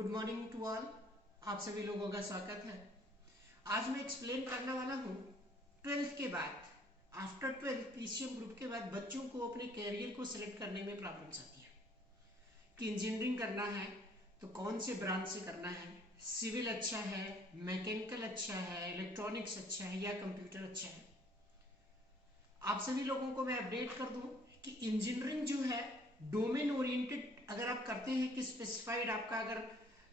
Good morning to all. आप सभी लोगों का स्वागत है। आज मैं एक्सप्लेन करने वाला हूँ ट्वेल्थ के बाद, आफ्टर ट्वेल्थ पीसीएम ग्रुप के बाद बच्चों को अपने कैरियर को सिलेक्ट करने में प्रॉब्लम्स आती है कि इंजीनियरिंग करना है तो कौन से ब्रांच से करना है, सिविल अच्छा है, मैकेनिकल अच्छा है, इलेक्ट्रॉनिक्स अच्छा है या कंप्यूटर अच्छा है। आप सभी लोगों को मैं अपडेट कर दूं कि इंजीनियरिंग जो है डोमेन ओरिएंटेड अगर आप करते हैं कि स्पेसिफाइड आपका अगर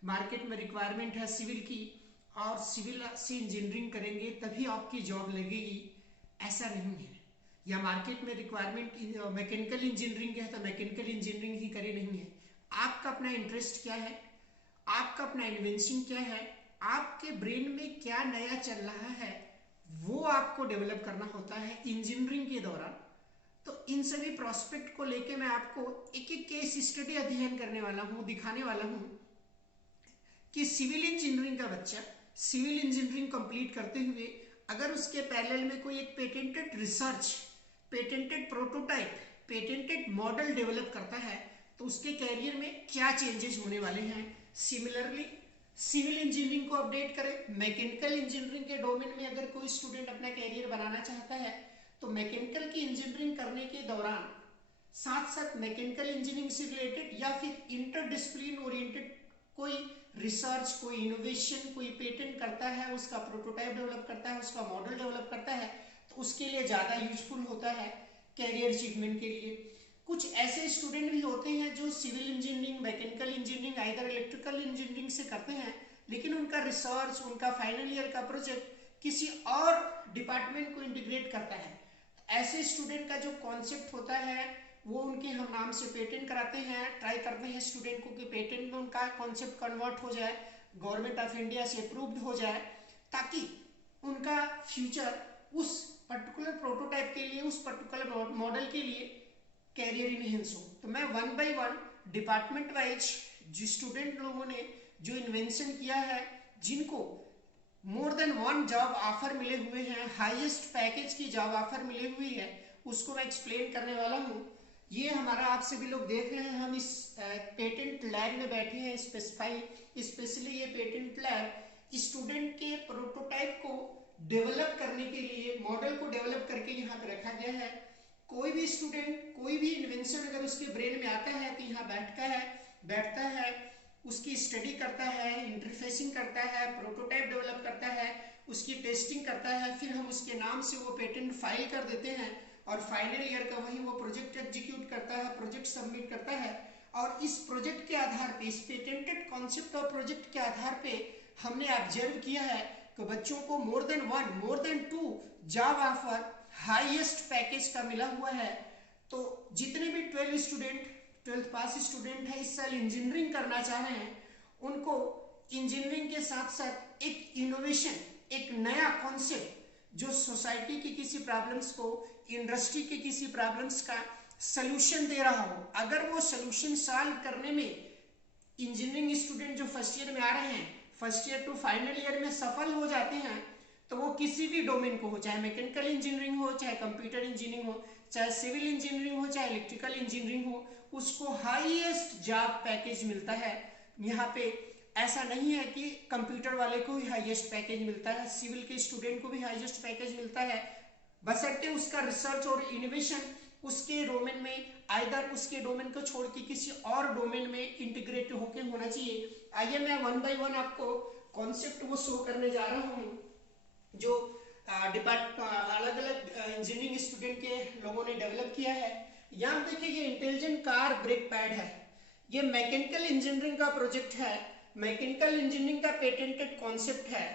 मार्केट में रिक्वायरमेंट है सिविल की और सिविल से इंजीनियरिंग करेंगे तभी आपकी जॉब लगेगी, ऐसा नहीं है। या मार्केट में रिक्वायरमेंट मैकेनिकल इंजीनियरिंग है तो मैकेनिकल इंजीनियरिंग ही करे, नहीं है। आपका अपना इंटरेस्ट क्या है, आपका अपना इन्वेंशन क्या है, आपके ब्रेन में क्या नया चल रहा है, वो आपको डेवलप करना होता है इंजीनियरिंग के दौरान। तो इन सभी प्रोस्पेक्ट को लेके मैं आपको एक एक केस स्टडी अध्ययन करने वाला हूँ, दिखाने वाला हूँ कि सिविल इंजीनियरिंग का बच्चा सिविल इंजीनियरिंग कंप्लीट करते हुए अगर उसके पैरेलल में कोई एक patented research, patented prototype, patented model develop करता है तो उसके कैरियर में क्या चेंजेस होने वाले हैं। सिमिलरली सिविल इंजीनियरिंग को अपडेट करें, मैकेनिकल इंजीनियरिंग के डोमेन में अगर कोई स्टूडेंट अपना कैरियर बनाना चाहता है तो मैकेनिकल की इंजीनियरिंग करने के दौरान साथ साथ मैकेनिकल इंजीनियरिंग से रिलेटेड या फिर इंटरडिसिप्लिन ओरिएंटेड कोई रिसर्च, कोई इनोवेशन, कोई पेटेंट करता है, उसका प्रोटोटाइप डेवलप करता है, उसका मॉडल डेवलप करता है तो उसके लिए ज़्यादा यूजफुल होता है कैरियर अचीवमेंट के लिए। कुछ ऐसे स्टूडेंट भी होते हैं जो civil engineering, mechanical engineering, either electrical engineering से करते हैं लेकिन उनका रिसर्च, उनका फाइनल ईयर का प्रोजेक्ट किसी और डिपार्टमेंट को इंटीग्रेट करता है। ऐसे स्टूडेंट का जो कॉन्सेप्ट होता है वो उनके हम नाम से पेटेंट कराते हैं, ट्राई करते हैं स्टूडेंट को कि पेटेंट में उनका कॉन्सेप्ट कन्वर्ट हो जाए, गवर्नमेंट ऑफ इंडिया से अप्रूव्ड हो जाए ताकि उनका फ्यूचर उस पर्टिकुलर प्रोटोटाइप के लिए, उस पर्टिकुलर मॉडल के लिए कैरियर इनहेंस हो। तो मैं one by one department wise जो स्टूडेंट लोगों ने जो इन्वेंशन किया है, जिनको मोर देन वन जॉब ऑफर मिले हुए हैं, हाईएस्ट पैकेज की जॉब ऑफर मिली हुई है, उसको मैं एक्सप्लेन करने वाला हूँ। ये हमारा आप सभी लोग देख रहे हैं, हम इस पेटेंट लैब में बैठे हैं। स्पेशली ये पेटेंट लैब स्टूडेंट के प्रोटोटाइप को डेवलप करने के लिए, मॉडल को डेवलप करके यहाँ पे रखा गया है। कोई भी स्टूडेंट कोई भी इन्वेंशन अगर उसके ब्रेन में आता है तो यहाँ बैठता है, उसकी स्टडी करता है, इंटरफेसिंग करता है, प्रोटोटाइप डेवलप करता है, उसकी टेस्टिंग करता है, फिर हम उसके नाम से वो पेटेंट फाइल कर देते हैं और फाइनल ईयर का वही वो प्रोजेक्ट एग्जीक्यूट करता है, प्रोजेक्ट सबमिट करता है। और इस प्रोजेक्ट के आधार पे, इस पेटेंटेड कॉन्सेप्ट और प्रोजेक्ट के आधार पे हमने ऑब्जर्व किया है कि बच्चों को more than one, more than two job offer highest package का मिला हुआ है। तो जितने भी 12 पास स्टूडेंट है इस साल इंजीनियरिंग करना चाह रहे हैं, उनको इंजीनियरिंग के साथ साथ एक इनोवेशन, एक नया कॉन्सेप्ट जो सोसाइटी की किसी प्रॉब्लम्स को, इंडस्ट्री के किसी प्रॉब्लम्स का सलूशन दे रहा हो, अगर वो सलूशन सॉल्व करने में इंजीनियरिंग स्टूडेंट जो फर्स्ट ईयर में आ रहे हैं, first year to final year में सफल हो जाते हैं तो वो किसी भी डोमेन को हो, चाहे मैकेनिकल इंजीनियरिंग हो, चाहे कंप्यूटर इंजीनियरिंग हो, चाहे सिविल इंजीनियरिंग हो, चाहे इलेक्ट्रिकल इंजीनियरिंग हो, उसको हाईएस्ट जॉब पैकेज मिलता है। यहाँ पे ऐसा नहीं है कि कंप्यूटर वाले को ही हाईएस्ट पैकेज मिलता है, सिविल के स्टूडेंट को भी हाईएस्ट पैकेज मिलता है, बशर्ते उसका रिसर्च और इनोवेशन उसके डोमेन में, आइदर उसके डोमेन को छोड़ के किसी और डोमेन में इंटीग्रेट होके होना चाहिए। आइए मैं वन बाय वन आपको कॉन्सेप्ट वो शो करने जा रहा हूँ जो अलग अलग इंजीनियरिंग स्टूडेंट के लोगों ने डेवलप किया है। यहाँ देखिए ये इंटेलिजेंट कार ब्रेक पैड है, ये मैकेनिकल इंजीनियरिंग का प्रोजेक्ट है, मैकेनिकल इंजीनियरिंग का पेटेंटेड कॉन्सेप्ट है।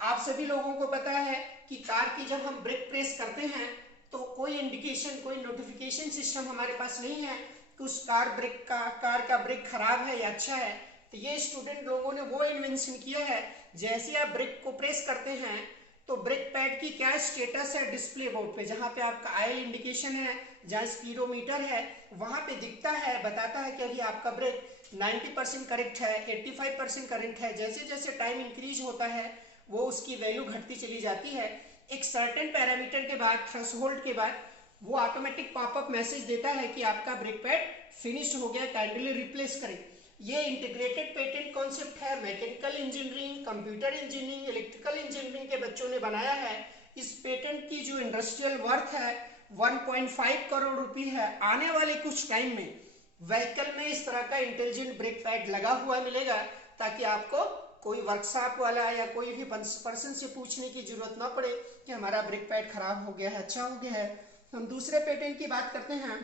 आप सभी लोगों को पता है कि कार की जब हम ब्रेक प्रेस करते हैं तो कोई इंडिकेशन, कोई नोटिफिकेशन सिस्टम हमारे पास नहीं है कि उस कार का ब्रेक खराब है या अच्छा है। तो ये स्टूडेंट लोगों ने वो इन्वेंशन किया है, जैसे आप ब्रेक को प्रेस करते हैं तो ब्रेक पैड की क्या स्टेटस है डिस्प्ले बोर्ड पे, जहाँ पे आपका आयल इंडिकेशन है, जहाँ स्पीडोमीटर है, वहां पे दिखता है, बताता है कि अभी आपका ब्रेक 90% करेक्ट है, 85% करेक्ट है। जैसे जैसे टाइम इंक्रीज होता है वो उसकी वैल्यू घटती चली जाती है। एक सर्टेन पैरामीटर के बाद, थ्रेशोल्ड के बाद वो ऑटोमेटिक पॉपअप मैसेज देता है कि आपका ब्रेक पैड फिनिश हो गया, काइंडली रिप्लेस करें। ये इंटीग्रेटेड पेटेंट कॉन्सेप्ट है, mechanical engineering, computer engineering, electrical engineering के बच्चों ने बनाया है। इस पेटेंट की जो इंडस्ट्रियल वर्थ है 1.5 करोड़ रुपए है। आने वाले कुछ टाइम में व्हीकल में इस तरह का इंटेलिजेंट ब्रेक पैड लगा हुआ मिलेगा, ताकि आपको कोई वर्कशॉप वाला या कोई भी पर्सन से पूछने की जरूरत ना पड़े कि हमारा ब्रेक पैड खराब हो गया है, अच्छा हो गया है। हम दूसरे पेटेंट की बात करते हैं।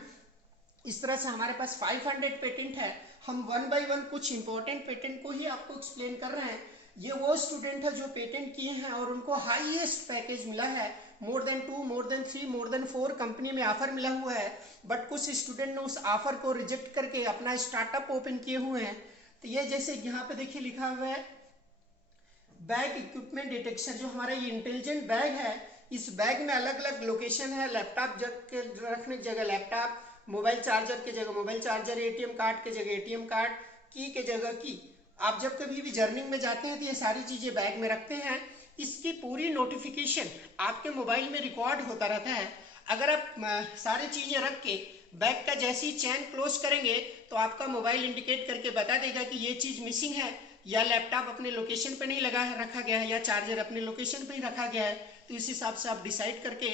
इस तरह से हमारे पास 500 पेटेंट है। हम वन बाय वन कुछ इंपॉर्टेंट पेटेंट को ही आपको एक्सप्लेन कर रहे हैं। ये वो स्टूडेंट है जो पेटेंट किए हैं और उनको हाईएस्ट पैकेज मिला है, more than 2, more than 3, more than 4 company में ऑफर मिला हुआ है। बट कुछ स्टूडेंट ने उस ऑफर को रिजेक्ट करके अपना स्टार्टअप ओपन किए हुए हैं। तो ये जैसे यहाँ पे देखिए लिखा हुआ है बैग इक्विपमेंट डिटेक्शन, जो हमारा ये इंटेलिजेंट बैग है, इस बैग में अलग अलग लोकेशन है। लैपटॉप के रखने की जगह लैपटॉप, मोबाइल चार्जर की जगह मोबाइल चार्जर, एटीएम कार्ड की जगह एटीएम कार्ड, की के जगह की। आप जब कभी भी जर्निंग में जाते हैं तो ये सारी चीजें बैग में रखते हैं। इसकी पूरी नोटिफिकेशन आपके मोबाइल में रिकॉर्ड होता रहता है। अगर आप सारी चीजें रख के बैग का जैसे ही चैन क्लोज करेंगे तो आपका मोबाइल इंडिकेट करके बता देगा कि ये चीज मिसिंग है, या लैपटॉप अपने लोकेशन पे नहीं लगा रखा गया है, या चार्जर अपने लोकेशन पे ही रखा गया है। तो इस हिसाब से आप डिसाइड करके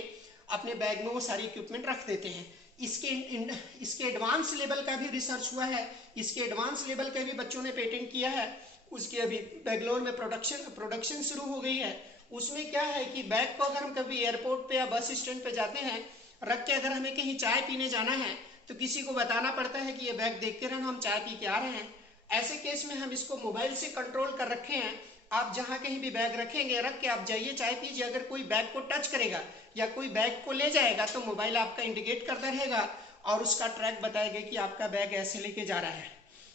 अपने बैग में वो सारी इक्विपमेंट रख देते हैं। इसके एडवांस लेवल का भी रिसर्च हुआ है, इसके एडवांस लेवल का भी बच्चों ने पेटेंट किया है। उसके अभी बेंगलोर में प्रोडक्शन शुरू हो गई है। उसमें क्या है कि बैग को अगर हम कभी एयरपोर्ट पे या बस स्टैंड पे जाते हैं रख के, अगर हमें कहीं चाय पीने जाना है तो किसी को बताना पड़ता है कि ये बैग देखते रहना, हम चाय पी के आ रहे हैं। ऐसे केस में हम इसको मोबाइल से कंट्रोल कर रखे हैं। आप जहां कहीं भी बैग रखेंगे, रख के आप जाइए चाय पीजिए, अगर कोई बैग को टच करेगा या कोई बैग को ले जाएगा तो मोबाइल आपका इंडिकेट करता रहेगा और उसका ट्रैक बताएगा कि आपका बैग ऐसे लेके जा रहा है।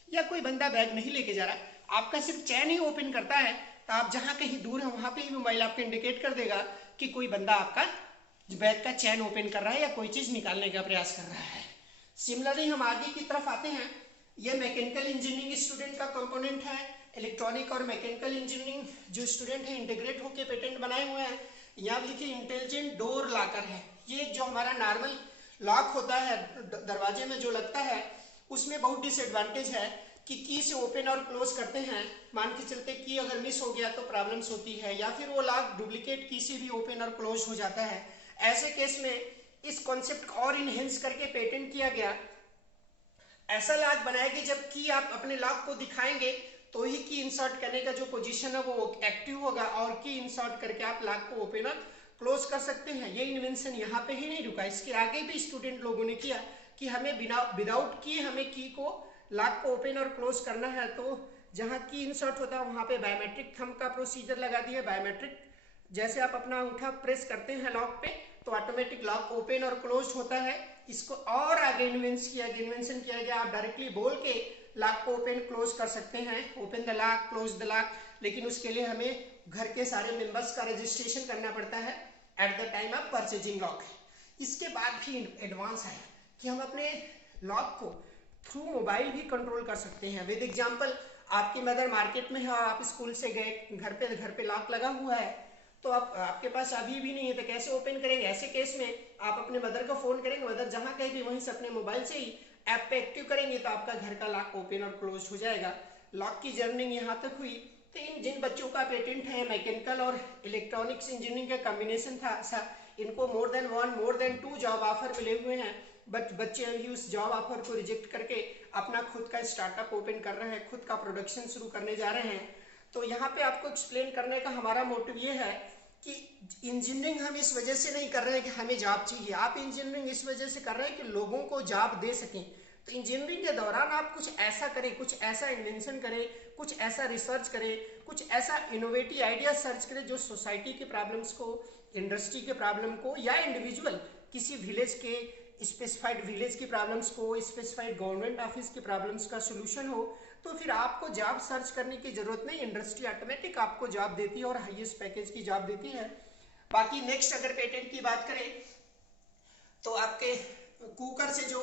या कोई बंदा बैग नहीं लेके जा रहा, आपका सिर्फ चैन ही ओपन करता है, तो आप जहां कहीं दूर है वहां पे ही मोबाइल आपको इंडिकेट कर देगा कि कोई बंदा आपका बैग का चैन ओपन कर रहा है या कोई चीज निकालने का प्रयास कर रहा है। सिमिलरली हम आगे की तरफ आते हैं। ये मैकेनिकल इंजीनियरिंग स्टूडेंट का कंपोनेंट है। इलेक्ट्रॉनिक और मैकेनिकल इंजीनियरिंग जो स्टूडेंट है इंटीग्रेट होकर पेटेंट बनाए हुए हैं। यहाँ लिखिए इंटेलिजेंट डोर लॉकर है। ये जो हमारा नॉर्मल लॉक होता है दरवाजे में जो लगता है, उसमें बहुत डिसएडवांटेज है कि की से ओपन और क्लोज करते हैं, मान के चलते की अगर मिस हो गया तो प्रॉब्लम्स होती है, या फिर वो लॉक डुप्लीकेट की से भी ओपन और क्लोज हो जाता है। ऐसे केस में इस कॉन्सेप्ट को और इनहेंस करके पेटेंट किया गया। ऐसा लॉक बनाया कि जब की आप अपने लॉक को दिखाएंगे तो ही की इंसर्ट करने का जो पोजीशन है वो एक्टिव होगा और की इंसर्ट करके आप लॉक को ओपन और क्लोज कर सकते हैं। ये इन्वेंशन यहाँ पे ही नहीं रुका, इसके आगे भी स्टूडेंट लोगों ने किया कि हमें बिना विदाउट की हमें की को लॉक को ओपन और क्लोज करना है। तो जहाँ की इंसर्ट होता है वहाँ पे बायोमेट्रिक थंब का प्रोसीजर लगा दिया। बायोमेट्रिक जैसे आप अपना अंगूठा प्रेस करते हैं लॉक पे तो ऑटोमेटिक लॉक ओपन और क्लोज होता है। इसको और आगे इन्वेंशन किया गया। आप डायरेक्टली बोल के लॉक को ओपन क्लोज कर सकते हैं, open the lock, close the lock, लेकिन उसके लिए हमें घर के सारे मेंबर्स का रजिस्ट्रेशन करना पड़ता है at the time of purchasing lock. इसके बाद भी एडवांस है कि हम अपने लॉक को थ्रू मोबाइल भी कंट्रोल कर सकते हैं। विद एग्जांपल, आपकी मदर मार्केट में है और आप स्कूल से गए, घर पे लॉक लगा हुआ है, तो आपके पास अभी भी नहीं है तो कैसे ओपन करेंगे। ऐसे केस में आप अपने मदर को फोन करेंगे, मदर जहां कहीं भी वहीं से अपने मोबाइल से ही ऐप पे एक्टिव करेंगे तो आपका घर का लॉक ओपन और क्लोज हो जाएगा। लॉक की जर्निंग यहाँ तक हुई। तो इन जिन बच्चों का पेटेंट है मैकेनिकल और इलेक्ट्रॉनिक्स इंजीनियरिंग का कॉम्बिनेशन था, इनको more than 1, more than 2 job offer मिले हुए हैं, बट बच्चे अभी उस जॉब ऑफर को रिजेक्ट करके अपना खुद का स्टार्टअप ओपन कर रहे हैं, खुद का प्रोडक्शन शुरू करने जा रहे हैं। तो यहाँ पे आपको एक्सप्लेन करने का हमारा मोटिव ये है कि इंजीनियरिंग हम इस वजह से नहीं कर रहे हैं कि हमें जॉब चाहिए, आप इंजीनियरिंग इस वजह से कर रहे हैं कि लोगों को जॉब दे सकें। तो इंजीनियरिंग के दौरान आप कुछ ऐसा करें, कुछ ऐसा इन्वेंशन करें, कुछ ऐसा रिसर्च करें, कुछ ऐसा इनोवेटिव आइडिया सर्च करें जो सोसाइटी के प्रॉब्लम्स को, इंडस्ट्री के प्रॉब्लम को, या इंडिविजुअल किसी विलेज के स्पेसिफाइड विलेज की प्रॉब्लम्स को, स्पेसिफाइड गवर्नमेंट ऑफिस की प्रॉब्लम्स का सोल्यूशन हो। तो फिर आपको जॉब सर्च करने की जरूरत नहीं, इंडस्ट्री ऑटोमेटिक आपको जॉब देती है और हाईएस्ट पैकेज की जॉब देती है। बाकी नेक्स्ट अगर पेटेंट की बात करें तो आपके कुकर से जो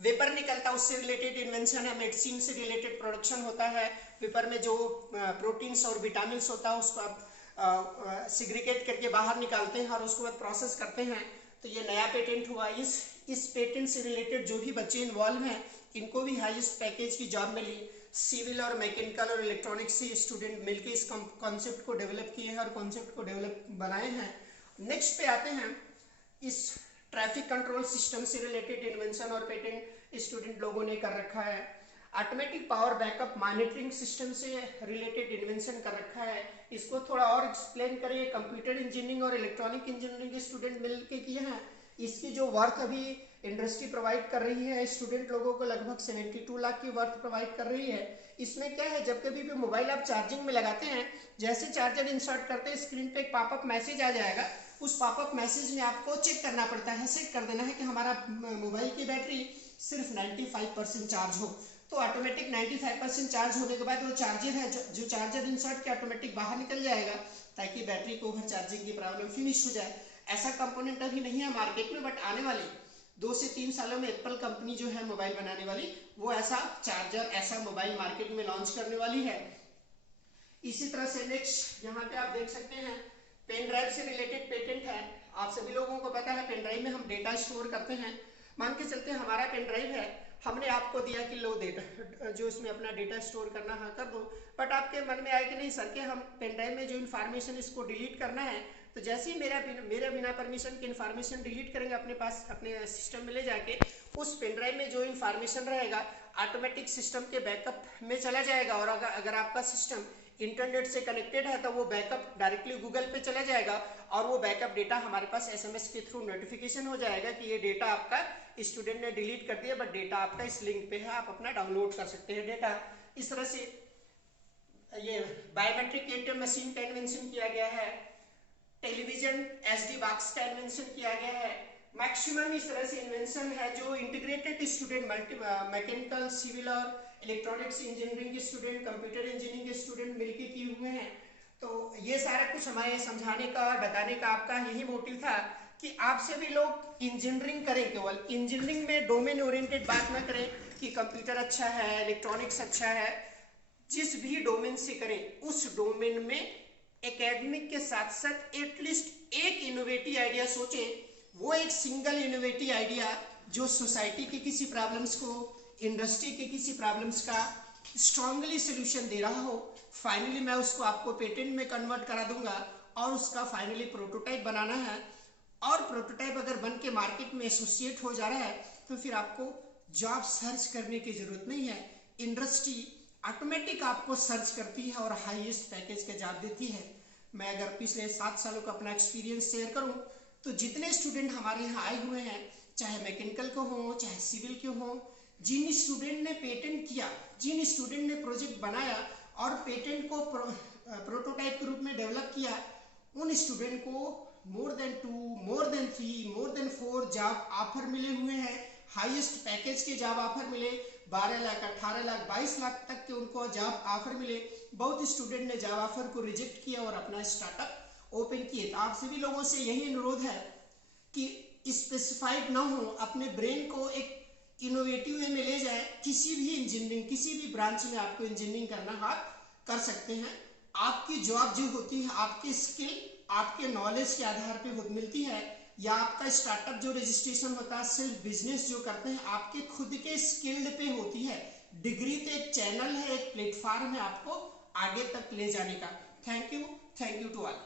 वेपर निकलता है उससे रिलेटेड इन्वेंशन है। मेडिसिन से रिलेटेड प्रोडक्शन होता है। वेपर में जो प्रोटीन्स और विटामिन होता है उसको आप सिग्रीगेट करके बाहर निकालते हैं और उसके बाद प्रोसेस करते हैं। तो ये नया पेटेंट हुआ। इस पेटेंट से रिलेटेड जो भी बच्चे इन्वॉल्व हैं इनको भी हाईएस्ट पैकेज की जॉब मिली। सिविल और मैकेनिकल और इलेक्ट्रॉनिक्स से स्टूडेंट मिलकर इस कॉन्सेप्ट को डेवलप किए हैं और कॉन्सेप्ट को डेवलप बनाए हैं। नेक्स्ट पे आते हैं, इस ट्रैफिक कंट्रोल सिस्टम से रिलेटेड इन्वेंशन और पेटेंट स्टूडेंट लोगों ने कर रखा है। Automatic power backup monitoring system से रिलेटेड इन्वेंशन कर रखा है। इसको थोड़ा और एक्सप्लेन करिए। कंप्यूटर इंजीनियरिंग और इलेक्ट्रॉनिक इंजीनियरिंग के स्टूडेंट मिलके किए हैं। इसकी जो वर्थ अभी इंडस्ट्री प्रोवाइड कर रही है स्टूडेंट लोगों को लगभग 72 लाख की वर्थ प्रोवाइड कर रही है। इसमें क्या है, जब कभी भी मोबाइल आप चार्जिंग में लगाते हैं, जैसे चार्जर इंसर्ट करते हैं स्क्रीन पे एक पॉपअप मैसेज आ जाएगा। उस पॉपअप मैसेज में आपको चेक करना पड़ता है, सेट कर देना है कि हमारा मोबाइल की बैटरी सिर्फ 95% चार्ज हो। तो ऑटोमेटिक 95% चार्ज होने के बाद वो चार्जर है जो चार्जर इंसर्ट के ऑटोमेटिक बाहर निकल जाएगा ताकि बैटरी को ओवर चार्जिंग की प्रॉब्लम फिनिश हो जाए। ऐसा कंपोनेंट अभी नहीं है मार्केट में, बट आने वाले 2 से 3 सालों में एप्पल कंपनी जो है मोबाइल बनाने वाली, वो ऐसा चार्जर, ऐसा मोबाइल मार्केट में लॉन्च करने वाली है। इसी तरह से नेक्स्ट यहाँ पे आप देख सकते हैं पेन ड्राइव से रिलेटेड पेटेंट है। आप सभी लोगों को पता है पेन ड्राइव में हम डेटा स्टोर करते हैं। मान के चलते हमारा पेन ड्राइव है, हमने आपको दिया कि लो डेटा जो इसमें अपना डेटा स्टोर करना है कर दो, बट आपके मन में आए कि नहीं सर के हम पेन ड्राइव में जो इन्फॉर्मेशन इसको डिलीट करना है, तो जैसे ही मेरे बिना परमिशन के इन्फॉर्मेशन डिलीट करेंगे अपने पास अपने सिस्टम में ले जाके, उस पेन ड्राइव में जो इन्फॉर्मेशन रहेगा ऑटोमेटिक सिस्टम के बैकअप में चला जाएगा। और अगर आपका सिस्टम इंटरनेट से कनेक्टेड है तो वो बैकअप डायरेक्टली गूगल पे चला जाएगा और वो बैकअप डेटा हमारे पास एसएमएस के थ्रू नोटिफिकेशन हो जाएगा कि ये डेटा आपका स्टूडेंट ने डिलीट कर दिया, बट डेटा आपका इस लिंक पे है, आप अपना डाउनलोड कर सकते हैं डेटा। इस तरह से ये बायोमेट्रिक एटीएम मशीन का इन्वेंशन किया गया है। टेलीविजन एसडी बॉक्स का इन्वेंशन किया गया है। मैक्सिमम इस तरह से इन्वेंशन है जो इंटीग्रेटेड स्टूडेंट मैकेनिकल, सिविल और इलेक्ट्रॉनिक्स इंजीनियरिंग के स्टूडेंट, कंप्यूटर इंजीनियरिंग के स्टूडेंट मिलकर किए हुए हैं। तो ये सारा कुछ हमारे समझाने का और बताने का आपका यही मोटिव था कि आप सभी लोग इंजीनियरिंग करें, केवल इंजीनियरिंग में डोमेन ओरिएंटेड बात ना करें कि कंप्यूटर अच्छा है, इलेक्ट्रॉनिक्स अच्छा है। जिस भी डोमेन से करें उस डोमेन में एकेडमिक के साथ साथ एटलीस्ट एक इनोवेटिव आइडिया सोचें। वो एक सिंगल इनोवेटिव आइडिया जो सोसाइटी की किसी प्रॉब्लम्स को, इंडस्ट्री के किसी प्रॉब्लम्स का स्ट्रांगली सोल्यूशन दे रहा हो, फाइनली मैं उसको आपको पेटेंट में कन्वर्ट करा दूंगा और उसका फाइनली प्रोटोटाइप बनाना है। और प्रोटोटाइप अगर बन के मार्केट में एसोसिएट हो जा रहा है तो फिर आपको जॉब सर्च करने की जरूरत नहीं है। इंडस्ट्री ऑटोमेटिक आपको सर्च करती है और हाईएस्ट पैकेज का जॉब देती है। मैं अगर पिछले 7 सालों का अपना एक्सपीरियंस शेयर करूं तो जितने स्टूडेंट हमारे यहाँ आए हुए हैं, चाहे मैकेनिकल के हों चाहे सिविल के हों, जिन स्टूडेंट ने पेटेंट किया, जिन स्टूडेंट ने प्रोजेक्ट बनाया और पेटेंट को प्रोटोटाइप के रूप में डेवलप किया, उन स्टूडेंट को more then 2, more than 3, more than 4 job offer मिले हुए हैं। हाईएस्ट पैकेज के जॉब ऑफर मिले, 12 लाख, 18 लाख, 22 लाख तक के उनको जॉब ऑफर मिले। बहुत स्टूडेंट ने जॉब ऑफर को रिजेक्ट किया और अपना स्टार्टअप ओपन किए। तो आप सभी लोगों से यही अनुरोध है कि स्पेसिफाइड ना हो, अपने ब्रेन को एक इनोवेटिव वे में ले जाए। किसी भी इंजीनियरिंग, किसी भी ब्रांच में आपको इंजीनियरिंग करना है, आप कर सकते हैं। आपकी जॉब जो होती है आपके स्किल, आपके नॉलेज के आधार पे मिलती है, या आपका स्टार्टअप जो रजिस्ट्रेशन होता है, सेल्फ बिजनेस जो करते हैं, आपके खुद के स्किल्ड पे होती है। डिग्री तो एक चैनल है, एक प्लेटफॉर्म है आपको आगे तक ले जाने का। Thank you to all.